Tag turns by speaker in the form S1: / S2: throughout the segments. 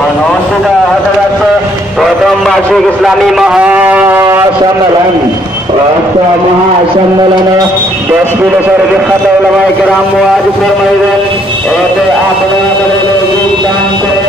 S1: অনুষ্ঠিত হতে যাচ্ছে প্রথম বার্ষিক ইসলামী মহাসম্মেলন মহাসম্মেলনে দেশ বিদেশের বিখ্যাত ওলামায় কেরাম মুআজ ফরমাইবেন এতে আপনারা দান করে।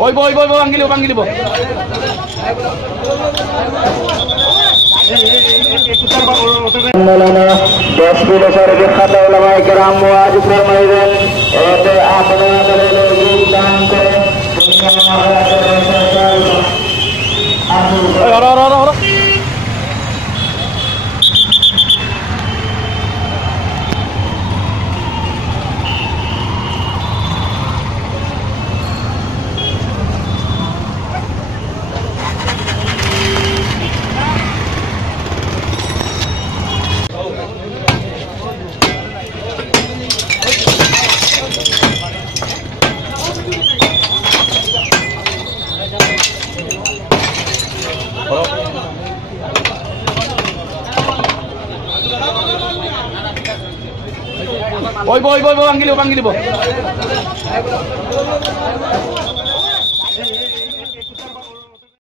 S1: ওই বই বই বই ভাঙ্গিলিব ভাঙ্গিলিব
S2: সম্মেলনে দেশ বিদেশের বিখ্যাত ওলামাই কেরাম মুয়াজ ফরমাইবেন এতে আপনাদের যোগদান করে
S1: ওই হর হর হর হর ওই বই বই বই ভাঙ্গিলিব ভাঙ্গিলিব